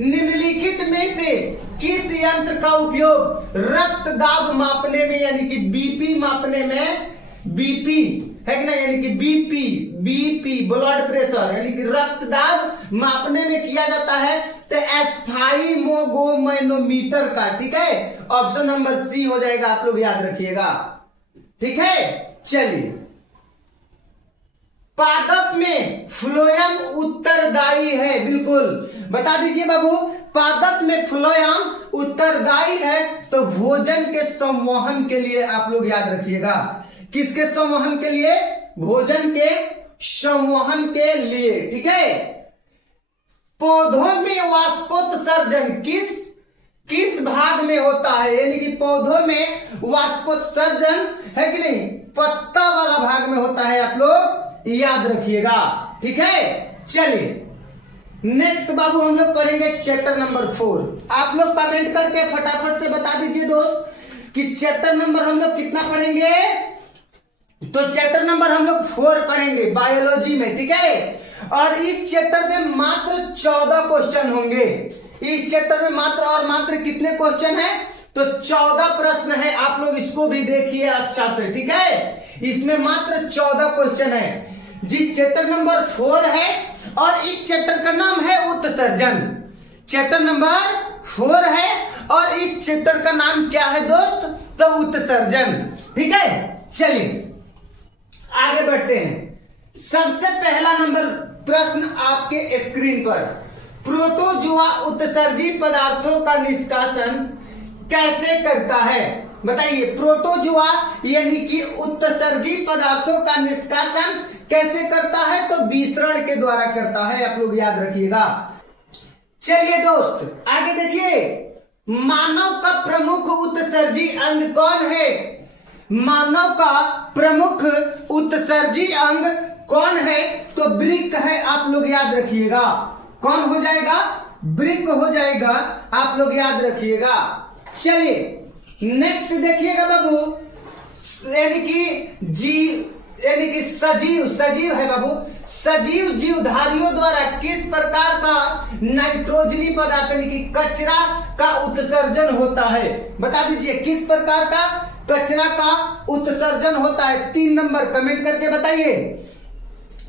निम्नलिखित में से किस यंत्र का उपयोग रक्त दाब मापने में यानी कि बीपी मापने में, बीपी है कि ना, यानी कि बीपी ब्लड प्रेशर यानी कि रक्त दाब मापने में किया जाता है? तो एस्फाइमोगोमैनोमीटर का। ठीक है, ऑप्शन नंबर सी हो जाएगा, आप लोग याद रखिएगा। ठीक है, चलिए। पादप में फ्लोएम उत्तरदायी है, बिल्कुल बता दीजिए बाबू। पादप में फ्लोएम उत्तरदायी है तो भोजन के संवहन के लिए, आप लोग याद रखिएगा। किसके संवहन के लिए? भोजन के संवहन के लिए। ठीक है, पौधों में वाष्पोत्सर्जन किस भाग में होता है? यानी कि पौधों में वाष्पोत्सर्जन है कि नहीं, पत्ता वाला भाग में होता है, आप लोग याद रखिएगा। ठीक है, चलिए नेक्स्ट बाबू हम लोग पढ़ेंगे चैप्टर नंबर 4। आप लोग कमेंट करके फटाफट से बता दीजिए दोस्त कि चैप्टर नंबर हम लोग कितना पढ़ेंगे? तो चैप्टर नंबर हम लोग 4 पढ़ेंगे बायोलॉजी में। ठीक है, और इस चैप्टर में मात्र 14 क्वेश्चन होंगे। इस चैप्टर में मात्र और मात्र कितने क्वेश्चन है? तो 14 प्रश्न है, आप लोग इसको भी देखिए अच्छा से। ठीक है, इसमें मात्र 14 क्वेश्चन है, जिस चैप्टर नंबर 4 है, और इस चैप्टर का नाम है उत्सर्जन। चैप्टर नंबर 4 है और इस चैप्टर का नाम क्या है दोस्त? तो उत्सर्जन। ठीक है, चलिए आगे बढ़ते हैं। सबसे पहला नंबर प्रश्न आपके स्क्रीन पर, प्रोटोजुआ उत्सर्जी पदार्थों का निष्कासन कैसे करता है? बताइए, प्रोटोजुआ यानी कि उत्सर्जी पदार्थों का निष्कासन कैसे करता है? तो विसरण के द्वारा करता है, आप लोग याद रखिएगा। चलिए दोस्त आगे देखिए, मानव का प्रमुख उत्सर्जी अंग कौन है? मानव का प्रमुख उत्सर्जी अंग कौन है? तो वृक्क है, आप लोग याद रखिएगा। कौन हो जाएगा? वृक्क हो जाएगा, आप लोग याद रखिएगा। चलिए नेक्स्ट देखिएगा बाबू, यानी कि सजीव है बाबू। सजीव जीवधारियों द्वारा किस प्रकार का नाइट्रोजनी पदार्थ यानी कि कचरा का उत्सर्जन होता है? बता दीजिए, किस प्रकार का कचरा का उत्सर्जन होता है? 3 नंबर कमेंट करके बताइए,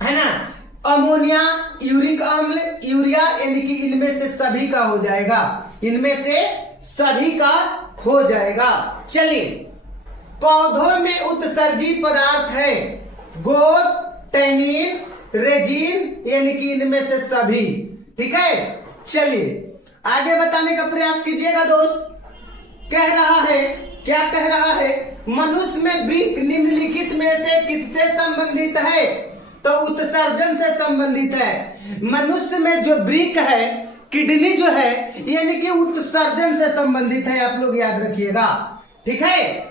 है ना। अमोनिया, यूरिक अम्ल, यूरिया यानी कि इनमें से सभी का हो जाएगा, इनमें से सभी का हो जाएगा। चलिए, पौधों में उत्सर्जी पदार्थ है गोद, टैनिन, रेजिन यानी कि इनमें से सभी। ठीक है, चलिए आगे बताने का प्रयास कीजिएगा दोस्त। कह रहा है, क्या कह रहा है? मनुष्य में वृक्क निम्नलिखित में से किससे संबंधित है? तो उत्सर्जन से संबंधित है। मनुष्य में जो वृक्क है, किडनी जो है, यानी कि उत्सर्जन से संबंधित है, आप लोग याद रखिएगा। ठीक है,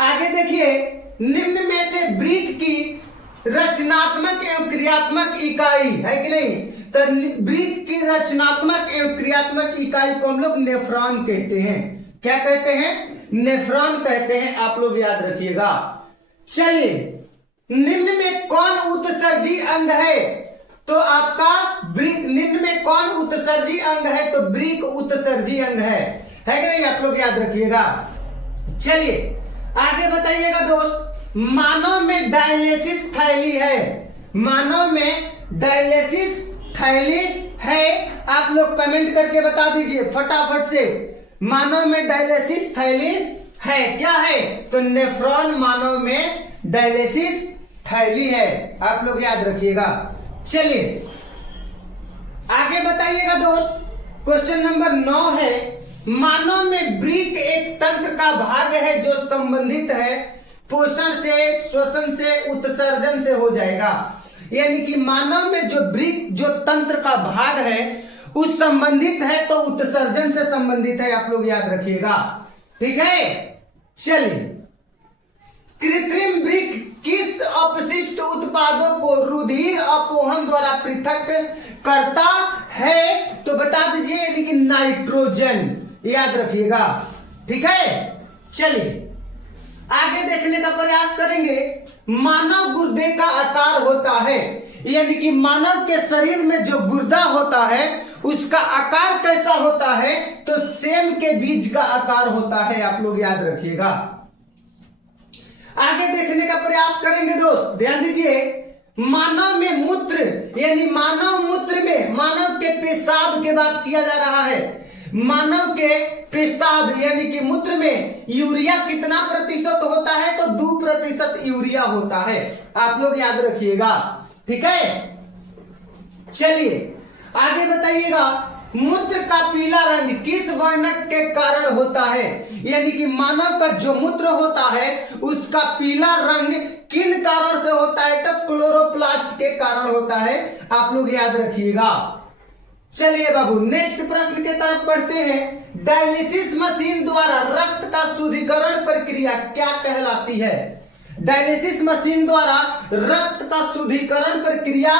आगे देखिए, निम्न में से वृक्क की रचनात्मक एवं क्रियात्मक इकाई है कि नहीं? तो वृक्क की रचनात्मक एवं क्रियात्मक इकाई को हम लोग नेफ्रॉन कहते हैं। क्या कहते हैं? नेफ्रॉन कहते हैं, आप लोग याद रखिएगा। चलिए, निम्न में कौन उत्सर्जी अंग है? तो आपका वृक्क। निम्न में कौन उत्सर्जी अंग है? तो वृक्क उत्सर्जी अंग है कि नहीं? आप लोग याद रखिएगा। चलिए आगे बताइएगा दोस्त, मानव में डायलिसिस थैली है, मानव में डायलिसिस थैली है। आप लोग कमेंट करके बता दीजिए फटाफट से, मानव में डायलिसिस थैली है, क्या है? तो नेफ्रॉन मानव में डायलिसिस थैली है, आप लोग याद रखिएगा। चलिए आगे बताइएगा दोस्त, क्वेश्चन नंबर 9 है, मानव में वृक्क एक तंत्र का भाग है जो संबंधित है पोषण से, श्वसन से, उत्सर्जन से हो जाएगा। यानी कि मानव में जो वृक्क जो तंत्र का भाग है उस संबंधित है तो उत्सर्जन से संबंधित है, आप लोग याद रखिएगा। ठीक है, चलिए कृत्रिम वृक्क किस अपशिष्ट उत्पादों को रुधिर अपोहन द्वारा पृथक करता है? तो बता दीजिए, यानी कि नाइट्रोजन, याद रखिएगा। ठीक है, चलिए आगे देखने का प्रयास करेंगे। मानव गुर्दे का आकार होता है, यानी कि मानव के शरीर में जो गुर्दा होता है उसका आकार कैसा होता है? तो सेम के बीज का आकार होता है, आप लोग याद रखिएगा। आगे देखने का प्रयास करेंगे दोस्त, ध्यान दीजिए। मानव में मूत्र, यानी मानव मूत्र में मानव के पेशाब की बात किया जा रहा है। मानव के पेशाब यानी कि मूत्र में यूरिया कितना प्रतिशत होता है? तो 2% यूरिया होता है, आप लोग याद रखिएगा। ठीक है, चलिए आगे बताइएगा, मूत्र का पीला रंग किस वर्णक के कारण होता है? यानी कि मानव का जो मूत्र होता है उसका पीला रंग किन कारण से होता है? तो क्लोरोप्लास्ट के कारण होता है, आप लोग याद रखिएगा। चलिए बाबू नेक्स्ट प्रश्न की तरफ बढ़ते हैं। डायलिसिस मशीन द्वारा रक्त का शुद्धिकरण प्रक्रिया क्या कहलाती है? डायलिसिस मशीन द्वारा रक्त का शुद्धिकरण प्रक्रिया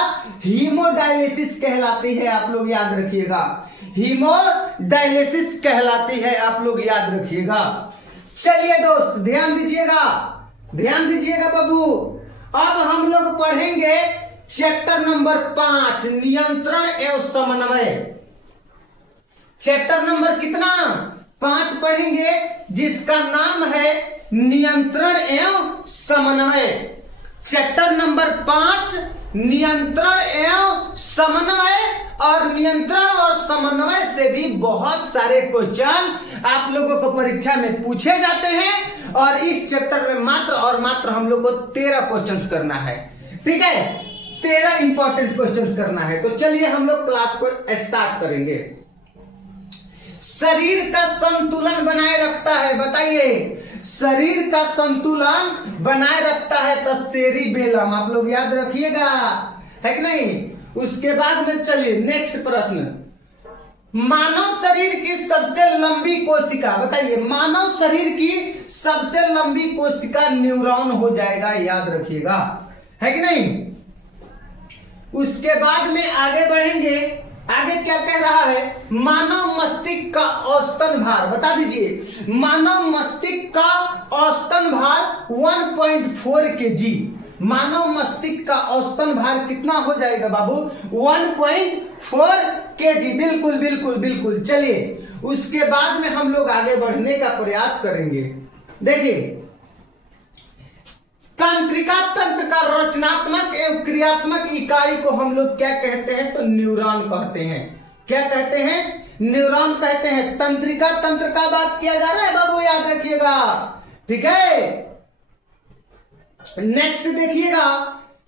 हीमोडायलिसिस कहलाती है, आप लोग याद रखिएगा। हीमोडायलिसिस कहलाती है, आप लोग याद रखिएगा। चलिए दोस्त ध्यान दीजिएगा, ध्यान दीजिएगा बाबू। अब हम लोग पढ़ेंगे चैप्टर नंबर 5, नियंत्रण एवं समन्वय। चैप्टर नंबर कितना? 5 पढ़ेंगे, जिसका नाम है नियंत्रण एवं समन्वय। चैप्टर नंबर 5 नियंत्रण एवं समन्वय। और नियंत्रण और समन्वय से भी बहुत सारे क्वेश्चन आप लोगों को परीक्षा में पूछे जाते हैं, और इस चैप्टर में मात्र और मात्र हम लोग को 13 क्वेश्चंस करना है। ठीक है, 13 इंपॉर्टेंट क्वेश्चंस करना है। तो चलिए हम लोग क्लास को स्टार्ट करेंगे। शरीर का संतुलन बनाए रखता है, बताइए शरीर का संतुलन बनाए रखता है तो सेरिबेलम, आप लोग याद रखिएगा, है कि नहीं? उसके बाद में चलिए नेक्स्ट प्रश्न, मानव शरीर की सबसे लंबी कोशिका, बताइए मानव शरीर की सबसे लंबी कोशिका न्यूरॉन हो जाएगा, याद रखिएगा, है कि नहीं? उसके बाद में आगे बढ़ेंगे। आगे क्या कह रहा है? मानव मस्तिष्क का औसतन भार, बता दीजिए मानव मस्तिष्क का औसतन भार 1.4 kg। मानव मस्तिष्क का औसतन भार कितना हो जाएगा बाबू? 1.4 kg। बिल्कुल बिल्कुल बिल्कुल। चलिए उसके बाद में हम लोग आगे बढ़ने का प्रयास करेंगे। देखिए तंत्रिका तंत्र का रचनात्मक एवं क्रियात्मक इकाई को हम लोग क्या कहते हैं? तो न्यूरॉन कहते हैं। क्या कहते हैं? न्यूरॉन कहते हैं। तंत्रिका तंत्र का बात किया जा रहा है बाबू, याद रखिएगा। ठीक है, नेक्स्ट देखिएगा,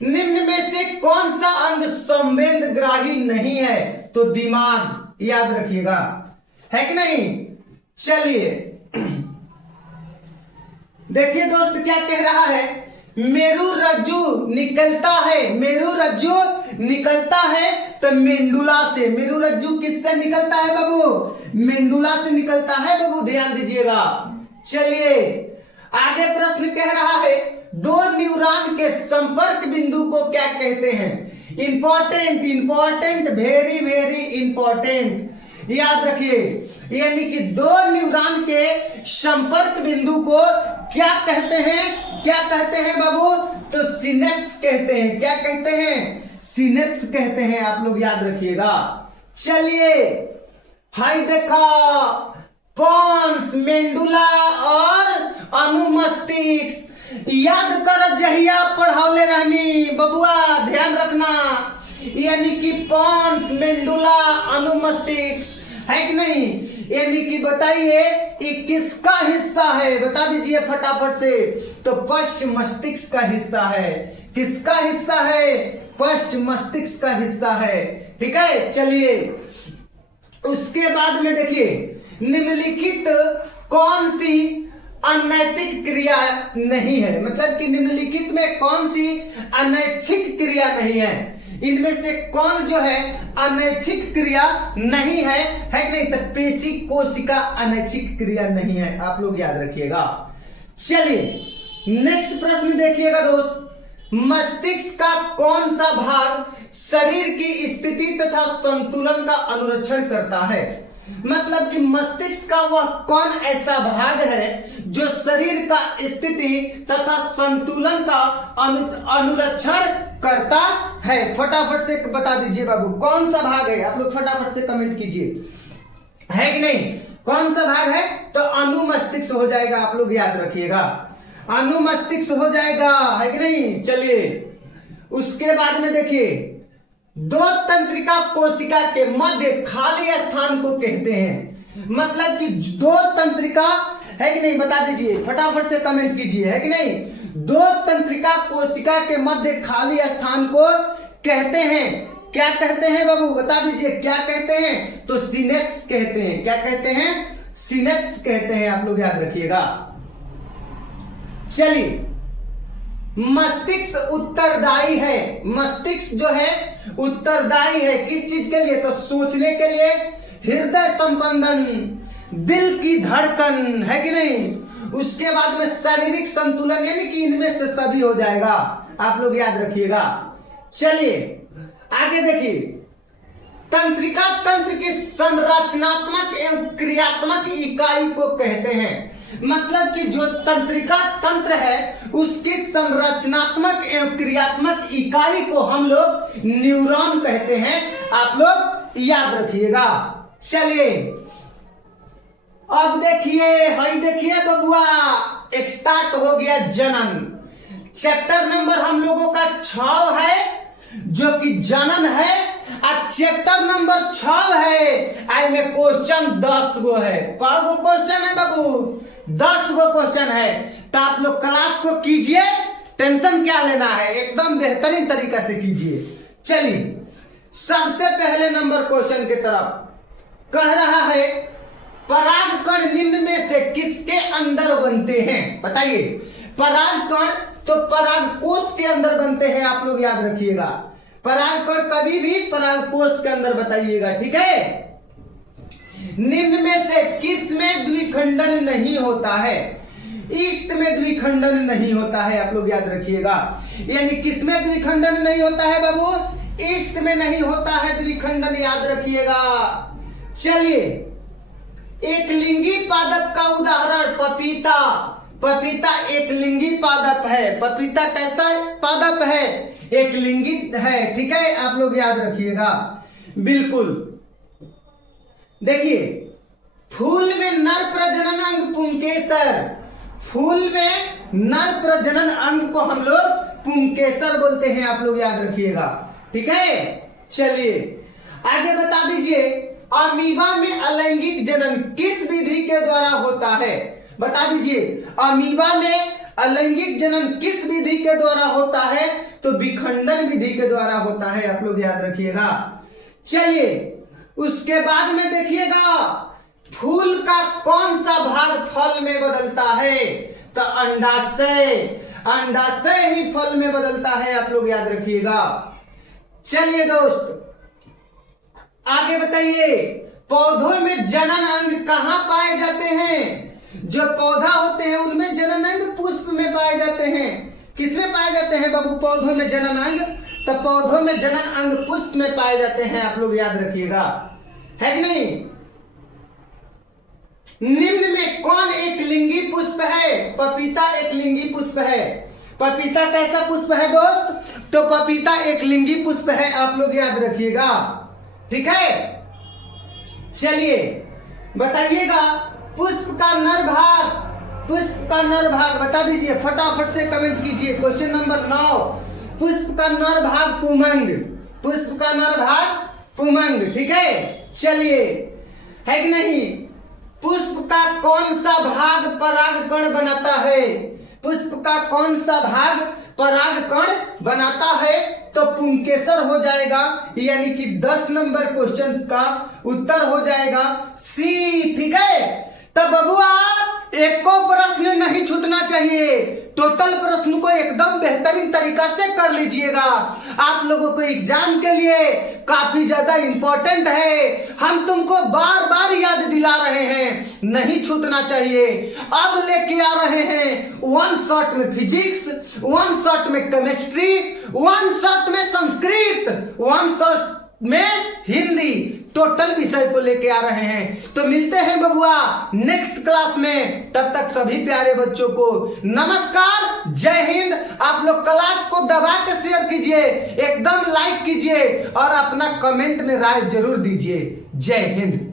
निम्न में से कौन सा अंग संवेदनग्राही नहीं है? तो दिमाग, याद रखिएगा, है कि नहीं? चलिए देखिए दोस्त क्या कह रहा है, मेरु रज्जु निकलता है, मेरु रज्जु निकलता है तो मेंडुला से। मेरु रज्जु किससे निकलता है बाबू? मेंडुला से निकलता है बाबू, ध्यान दीजिएगा। चलिए आगे प्रश्न कह रहा है, दो न्यूरॉन के संपर्क बिंदु को क्या कहते हैं? Important, important, very very important, याद रखिए। यानी कि दो न्यूरॉन के संपर्क बिंदु को क्या कहते हैं? क्या कहते हैं बाबू? तो सिनेप्स कहते हैं। क्या कहते हैं? सिनेप्स कहते हैं, आप लोग याद रखिएगा। चलिए हाय देखा, पॉन्स, मेंडुला और अनुमस्तिष्क, याद कर जहिया पढ़ावले रहनी बबुआ, ध्यान रखना, यानी कि पॉन्स, मेंडुला, अनुमस्तिष्क, है कि नहीं? यानी कि बताइए ये किसका हिस्सा है, बता दीजिए फटाफट से। तो पश्च मस्तिष्क का हिस्सा है। किसका हिस्सा है? पश्च मस्तिष्क का हिस्सा है। ठीक है, चलिए उसके बाद में देखिए, निम्नलिखित कौन सी अनैतिक क्रिया नहीं है, मतलब कि निम्नलिखित में कौन सी अनैच्छिक क्रिया नहीं है, इनमें से कौन जो है अनैच्छिक क्रिया नहीं है कि नहीं? तो पेशी कोशिका अनैच्छिक क्रिया नहीं है, आप लोग याद रखिएगा। चलिए नेक्स्ट प्रश्न देखिएगा दोस्त, मस्तिष्क का कौन सा भाग शरीर की स्थिति तथा संतुलन का अनुरक्षण करता है? मतलब कि मस्तिष्क का वह कौन ऐसा भाग है जो शरीर का स्थिति तथा संतुलन का अनुरक्षण करता है? फटाफट से बता दीजिए बाबू, कौन सा भाग है? आप लोग फटाफट से कमेंट कीजिए, है कि नहीं? कौन सा भाग है? तो अनुमस्तिष्क हो जाएगा, आप लोग याद रखिएगा, अनुमस्तिष्क हो जाएगा, है कि नहीं? चलिए उसके बाद में देखिए, दो तंत्रिका कोशिका के मध्य खाली स्थान को कहते हैं। मतलब कि दो तंत्रिका, है कि नहीं? बता दीजिए फटाफट से कमेंट कीजिए, है कि नहीं? दो तंत्रिका कोशिका के मध्य खाली स्थान को कहते हैं, क्या कहते हैं बाबू? बता दीजिए क्या कहते हैं? तो सिनेप्स कहते हैं। क्या कहते हैं? सिनेप्स कहते हैं, आप लोग याद रखिएगा। चलिए मस्तिष्क उत्तरदायी है, मस्तिष्क जो है उत्तरदायी है किस चीज के लिए? तो सोचने के लिए, हृदय संबंधन, दिल की धड़कन, है कि नहीं? उसके बाद में शारीरिक संतुलन, यानी कि इनमें से सभी हो जाएगा, आप लोग याद रखिएगा। चलिए आगे देखिए, तंत्रिका तंत्र की संरचनात्मक एवं क्रियात्मक इकाई को कहते हैं। मतलब कि जो तंत्रिका तंत्र है उसकी संरचनात्मक एवं क्रियात्मक इकाई को हम लोग न्यूरॉन कहते हैं, आप लोग याद रखिएगा। चलिए अब देखिए, हाई देखिए बबुआ, स्टार्ट हो गया जनन। चैप्टर नंबर हम लोगों का 6 है जो कि जनन है, और चैप्टर नंबर 6 है, आई में क्वेश्चन 10 गो है। कौ गो क्वेश्चन है बाबू? 10 गो क्वेश्चन है। तो आप लोग क्लास को कीजिए, टेंशन क्या लेना है, एकदम बेहतरीन तरीका से कीजिए। चलिए सबसे पहले नंबर क्वेश्चन की तरफ कह रहा है, परागकण निम्न में से किसके अंदर बनते हैं? बताइए। परागकण तो परागकोश के अंदर बनते हैं, आप लोग याद रखिएगा। परागकण कभी भी परागकोश के अंदर बताइएगा, ठीक है? निम्न में से किस में द्विखंडन नहीं होता है? ईस्ट में द्विखंडन नहीं होता है, आप लोग याद रखिएगा। यानी किस में द्विखंडन नहीं होता है बाबू? ईस्ट में नहीं होता है द्विखंडन, याद रखिएगा। चलिए एक लिंगी पादप का उदाहरण पपीता। पपीता एक लिंगी पादप है। पपीता कैसा पादप है? एक लिंगी है, ठीक है, आप लोग याद रखिएगा बिल्कुल। देखिए फूल में नर प्रजनन अंग पुंकेसर, फूल में नर प्रजनन अंग को हम लोग पुंकेसर बोलते हैं, आप लोग याद रखिएगा, ठीक है। चलिए आगे बता दीजिए, अमीबा में अलैंगिक जनन किस विधि के द्वारा होता है? बता दीजिए, अमीबा में अलैंगिक जनन किस विधि के द्वारा होता है? तो विखंडन विधि के द्वारा होता है, आप लोग याद रखिएगा। चलिए उसके बाद में देखिएगा, फूल का कौन सा भाग फल में बदलता है? तो अंडाशय, अंडाशय ही फल में बदलता है, आप लोग याद रखिएगा। चलिए दोस्त आगे बताइए, पौधों में जनन अंग कहां पाए जाते हैं? जो पौधा होते हैं उनमें जनन अंग पुष्प में पाए जाते हैं। किसमें पाए जाते हैं बाबू पौधों में जनन अंग? तो पौधों में जनन अंग पुष्प में पाए जाते हैं, आप लोग याद रखिएगा, है कि नहीं। निम्न में कौन एक लिंगी पुष्प है? पपीता एक लिंगी पुष्प है। पपीता कैसा पुष्प है दोस्त? तो पपीता एक लिंगी पुष्प है, आप लोग याद रखिएगा, ठीक है। चलिए बताइएगा, पुष्प का नर भाग पुष्प का नर भाग बता दीजिए, फटाफट से कमेंट कीजिए। क्वेश्चन नंबर 9, पुष्प का नर भाग पुमंग, पुष्प का नर भाग पुमंग, ठीक है। चलिए, है कि नहीं, पुष्प का कौन सा भाग परागकण बनाता है, पुष्प का कौन सा भाग परागकण बनाता है, तो पुंकेसर हो जाएगा, यानी कि 10 नंबर क्वेश्चन का उत्तर हो जाएगा सी, ठीक है। तब बबुआ एक को प्रश्न नहीं छूटना चाहिए, टोटल प्रश्न को एकदम बेहतरीन तरीका से कर लीजिएगा। आप लोगों को एग्जाम के लिए काफी ज्यादा इंपॉर्टेंट है, हम तुमको बार बार याद दिला रहे हैं, नहीं छूटना चाहिए। अब लेके आ रहे हैं 1 शॉट में फिजिक्स, 1 शॉट में केमिस्ट्री, 1 शॉट में संस्कृत, 1 शॉट में हिंदी, टोटल विषय को लेके आ रहे हैं। तो मिलते हैं बबुआ नेक्स्ट क्लास में, तब तक सभी प्यारे बच्चों को नमस्कार, जय हिंद। आप लोग क्लास को दबा के शेयर कीजिए, एकदम लाइक कीजिए और अपना कमेंट में राय जरूर दीजिए। जय हिंद।